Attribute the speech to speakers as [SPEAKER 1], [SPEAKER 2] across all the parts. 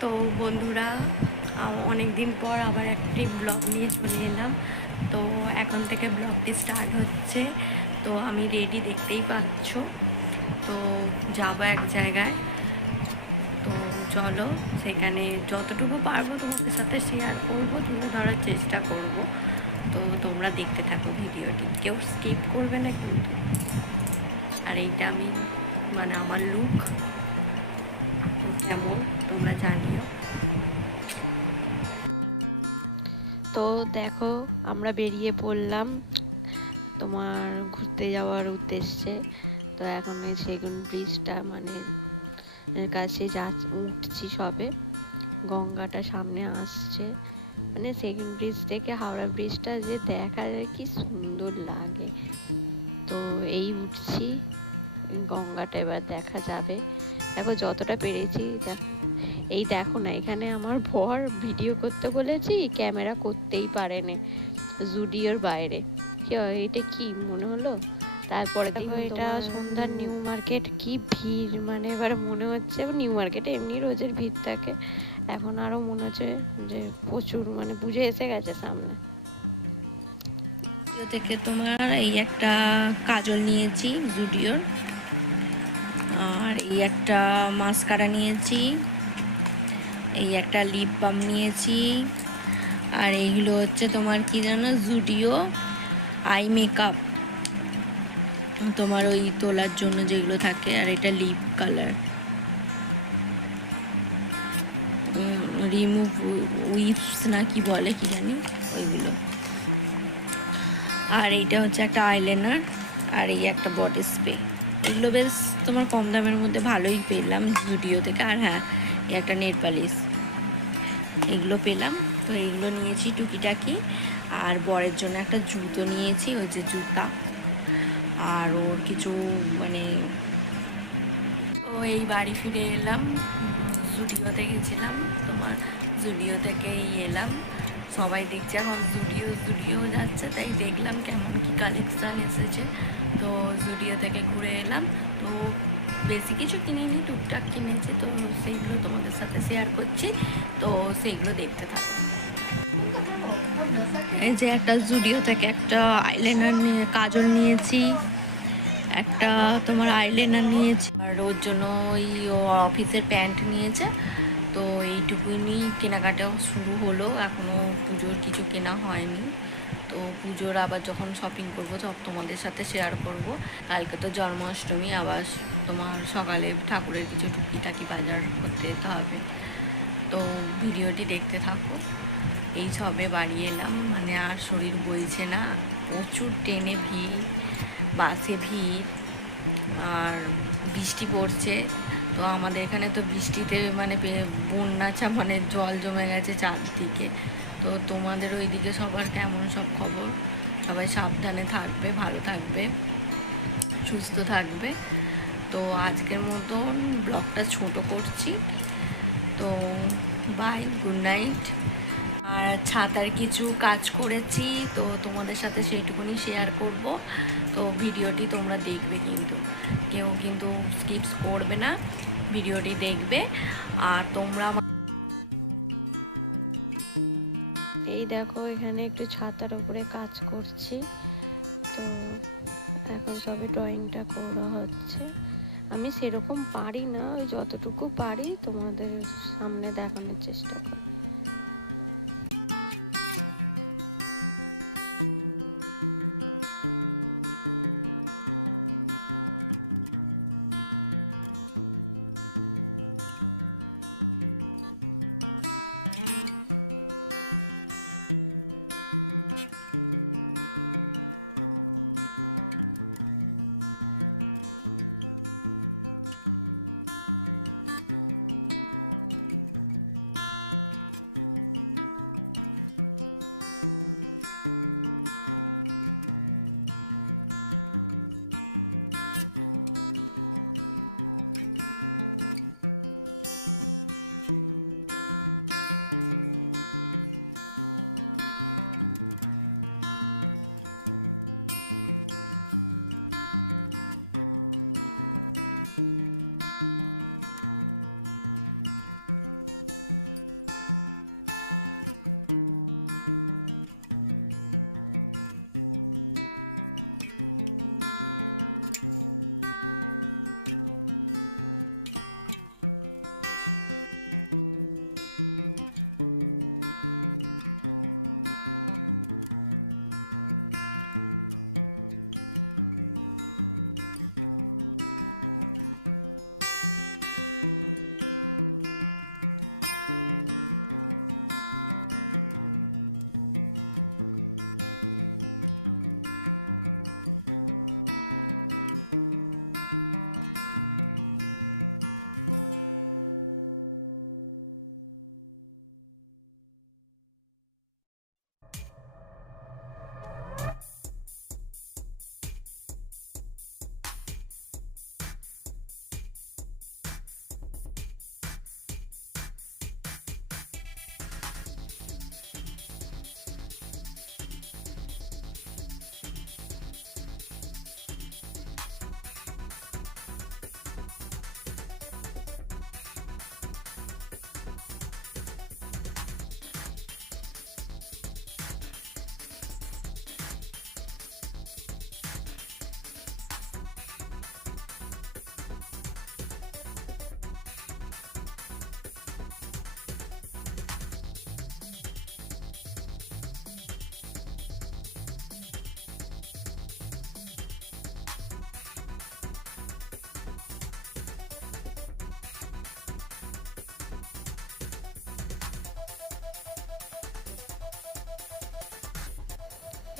[SPEAKER 1] তো বন্ধুরা অনেক দিন পর আবার একটি ব্লগ নিয়ে চলে এলাম। তো এখন থেকে ব্লগটি স্টার্ট হচ্ছে। তো আমি রেডি দেখতেই পাচ্ছ। তো যাব এক জায়গায়। তো চলো, সেখানে যতটুকু পারব তোমাদের সাথে শেয়ার করব, তুলে ধরার চেষ্টা করব। তো তোমরা দেখতে থাকো ভিডিওটি। কেউ স্কিপ করবে না কিন্তু। আর এইটা আমি মানে আমার লুক তোমরা জানিও তো দেখো, আমরা বেরিয়ে পড়লাম তোমার ঘুরতে যাওয়ার উদ্দেশ্যে। তো এখন এই সেগুন ব্রিজটা মানে কাছে যা, উঠছি সবে। গঙ্গাটা সামনে আসছে। মানে সেকেন্ড ব্রিজ থেকে হাওড়া ব্রিজটা যে দেখা যায় কি সুন্দর লাগে। তো এই উঠছি, গঙ্গাটা এবার দেখা যাবে। দেখো যতটা পেরেছি, দেখ- এই দেখো না এখানে আমার বর ভিডিও করতে বলেছি ক্যামেরা করতেই পারেনি জুডিওর বাইরে। কি এটা কি মনে হলো? তারপরে দেখো এটা সন্ধ্যার নিউ মার্কেট কি ভিড় মানে এবার মনে হচ্ছে নিউ মার্কেটে এমনি রোজের ভিড় থাকে। এখন আরও মনে হচ্ছে যে প্রচুর মানে বুঝে এসে গেছে সামনে।
[SPEAKER 2] থেকে তোমার এই একটা কাজল নিয়েছি জুডিওর। আর এই একটা মাস্কারা নিয়েছি এই একটা লিপ বাম নিয়েছি। আর এইগুলো হচ্ছে তোমার কি জানো? জুডিও আই মেকআপ তোমার ওই তোলার জন্য যেগুলো থাকে, আর এটা লিপ কালার রিমুভ উইপস না কি বলে কি জানি? ওইগুলো। আর এইটা হচ্ছে একটা আইলাইনার আর এই একটা বডি স্প্রে এগুলো বেশ তোমার কম দামের মধ্যে ভালোই পেলাম জুডিও থেকে। আর হ্যাঁ একটা নেট পালিশ এগুলো পেলাম। তো এগুলো নিয়েছি টুকিটাকি। আর বরের জন্য একটা জুতো নিয়েছি, ওই যে জুতা। আর ওর কিছু মানে
[SPEAKER 1] তো এই বাড়ি ফিরে এলাম। জুডিওতে গেছিলাম। তোমার জুডিও থেকেই এলাম। সবাই দেখছে এখন জুডিও জুডিও যাচ্ছে, তাই দেখলাম কেমন কি কালেকশন এসেছে। থেকে ঘুরে তো বেশি কিছু কিনিনি টুকটাক কিনেছি, তো সেইগুলো তোমাদের সাথে শেয়ার করছি। তো সেইগুলো দেখতে থাকো।
[SPEAKER 2] এই যে একটা জুডিও থেকে একটা আইলাইনার নিয়ে, কাজল নিয়েছি। একটা তোমার আইলাইনার নিয়েছি। আর ওর জন্য ওই অফিসের প্যান্ট নিয়েছে। তো এইটুকুনি কেনাকাটাও শুরু হলো। এখনও পুজোর কিছু কেনা হয়নি। পুজোর আবার যখন শপিং করব, তখন তোমাদের সাথে শেয়ার করব। কালকে তো জন্মাষ্টমী, আবার তোমার সকালে ঠাকুরের কিছু টুকি টাকি বাজার করতে যেতে হবে। তো ভিডিওটি দেখতে থাকো। এই সবে বাড়ি এলাম। মানে আর শরীর বইছে না। প্রচুর ট্রেনে ভিড়, বাসে ভিড়। আর বৃষ্টি পড়ছে, তো আমাদের এখানে তো বৃষ্টিতে মানে বে- বন্যা চা মানে জল জমে গেছে চারদিকে। তো তোমাদের ওইদিকে সবার কেমন সব খবর? সবাই সাবধানে থাকবে, ভালো থাকবে, সুস্থ থাকবে। তো আজকের মতো ব্লগটা ছোট করছি। তো বাই গুড নাইট আর ছাতার কিছু কাজ করেছি, তো তোমাদের সাথে সেইটুকুনি শেয়ার করব। তো ভিডিওটি তোমরা দেখবে কিন্তু। কেউ কিন্তু স্কিপস করবে না, ভিডিওটি দেখবে। আর তোমরা
[SPEAKER 1] এই দেখো, এখানে একটু ছাতার উপরে কাজ করছি। তো এখন সবে ড্রয়িংটা করা হচ্ছে। আমি সেরকম পারি না, ওই যতটুকু পারি তোমাদের সামনে দেখানোর চেষ্টা করি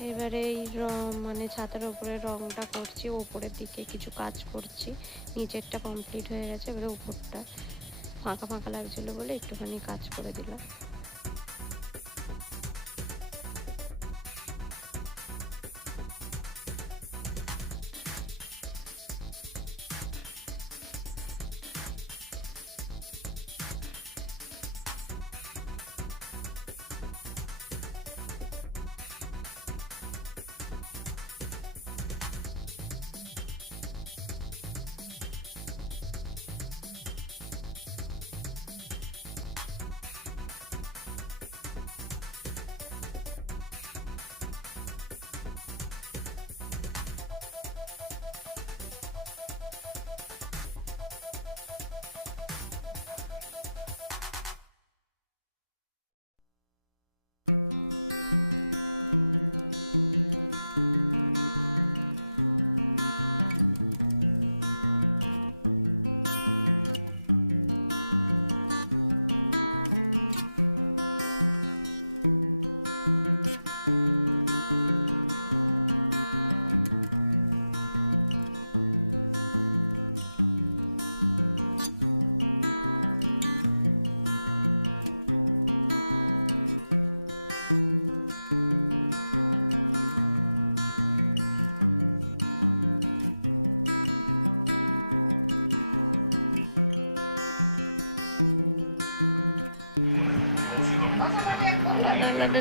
[SPEAKER 1] এবারে এই রং মানে ছাতার উপরে রংটা করছি, ওপরের দিকে কিছু কাজ করছি, নিচেরটা কমপ্লিট হয়ে গেছে, এবারে উপরটা ফাঁকা ফাঁকা লাগছিল বলে একটুখানি কাজ করে দিলাম।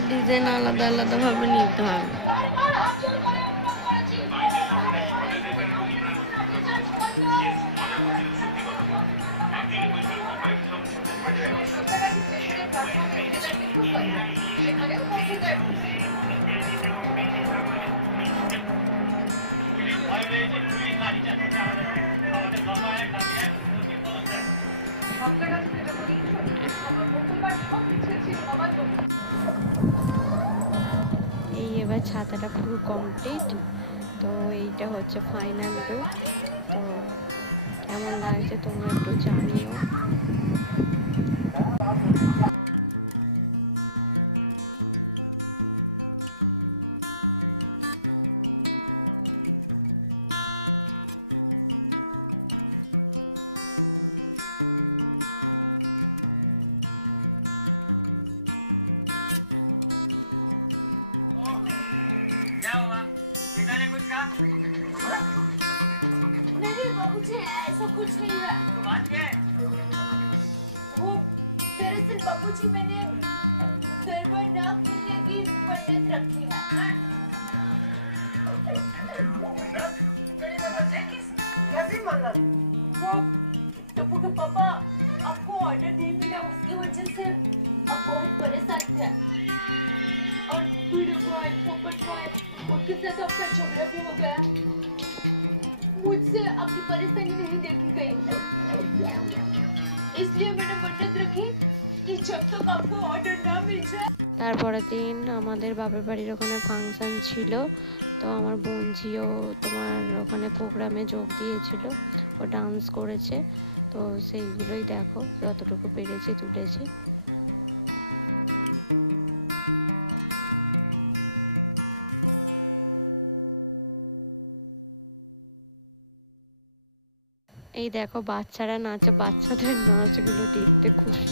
[SPEAKER 1] ডিজাইন আলাদা আলাদাভাবে নিতে হবে। এই তারপরের দিন আমাদের বাপের বাড়ির ওখানে ফাংশন ছিল। তো আমার বোনঝিও তোমার ওখানে প্রোগ্রামে যোগ দিয়েছিল। ও ডান্স করেছে। তো সেইগুলোই দেখো, যতটুকু পেরেছি তুলেছি। এই দেখো, বাচ্চারা নাচে, বাচ্চাদের নাচগুলো দেখতে খুবই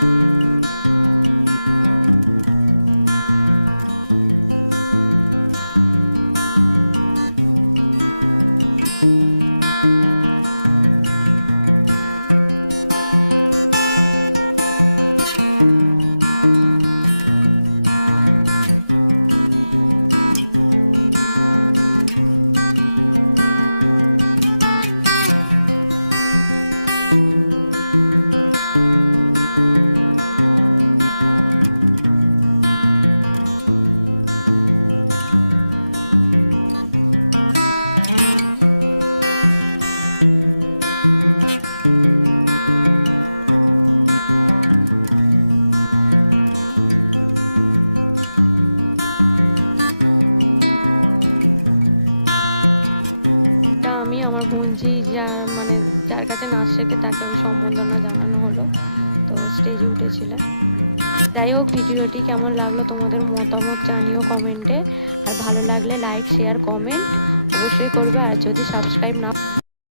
[SPEAKER 1] Música